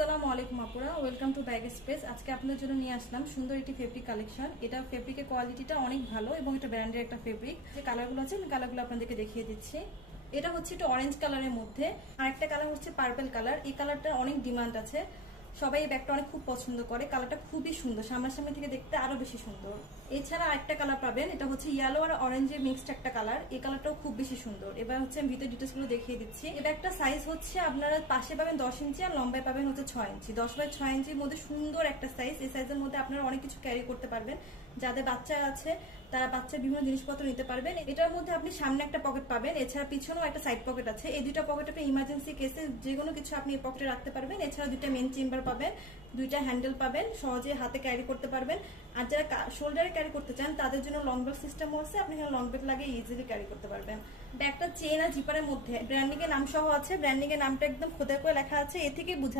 আসসালামু আলাইকুম আপুরা, ওয়েলকাম টু ব্যাগ স্পেস। আজকে আপনাদের জন্য নিয়ে আসলাম সুন্দর একটি ফেব্রিক কালেকশন। এটা ফেব্রিকের কোয়ালিটিটা অনেক ভালো এবং এটা ব্র্যান্ডের একটা ফেব্রিক। যে কালারগুলো আছে আমি কালারগুলো আপনাদেরকে দেখিয়ে দিচ্ছি। এটা হচ্ছে একটু অরেঞ্জ কালারের মধ্যে, আর একটা কালার হচ্ছে পার্পল কালার। এই কালারটার অনেক ডিমান্ড আছে, সবাই এই ব্যাগটা অনেক খুব পছন্দ করে। কালারটা খুবই সুন্দর, সামনাসামনি থেকে দেখতে আরো বেশি সুন্দর। এছাড়া আরেকটা কালার পাবেন, এটা হচ্ছে ইয়েলো আর অরেঞ্জের মিক্সড একটা কালার। এই কালারটাও খুব বেশি সুন্দর। এবার হচ্ছে আমি ভিতরে ডিটেলস গুলো দেখিয়ে দিচ্ছি। এটা একটা সাইজ হচ্ছে আপনারা পাশে পাবেন 10 ইঞ্চি আর লম্বায় পাবেন হচ্ছে 6 ইঞ্চি। 10 বাই 6 ইঞ্চির মধ্যে সুন্দর একটা সাইজ। এই সাইজের মধ্যে আপনারা অনেক কিছু ক্যারি করতে পারবেন। যাদের বাচ্চা আছে তারা বাচ্চার বিভিন্ন জিনিসপত্র নিতে পারবেন। এটার মধ্যে আপনি সামনে একটা পকেট পাবেন, এছাড়া পিছনেও একটা সাইড পকেট আছে। এই দুইটা পকেট আপনি ইমার্জেন্সি কেসে যে কোনো কিছু আপনি এই পকেটে রাখতে পারবেন। এছাড়া দুইটা মেন চেম্বার পাবেন, দুইটা হ্যান্ডেল পাবেন, সহজে হাতে ক্যারি করতে পারবেন। আর যারা শোল্ডারে ক্যারি করতে চান তাদের জন্য লং বেল্ট সিস্টেমও আছে, আপনি এখানে লং বেল্ট লাগিয়ে ইজিলি ক্যারি করতে পারবেন। ব্যাগটা চেন আর জিপারের মধ্যে ব্র্যান্ডিং এর নাম সহ আছে। ব্র্যান্ডিং এর নামটা একদম খোদাই করে লেখা আছে, এ থেকে বোঝা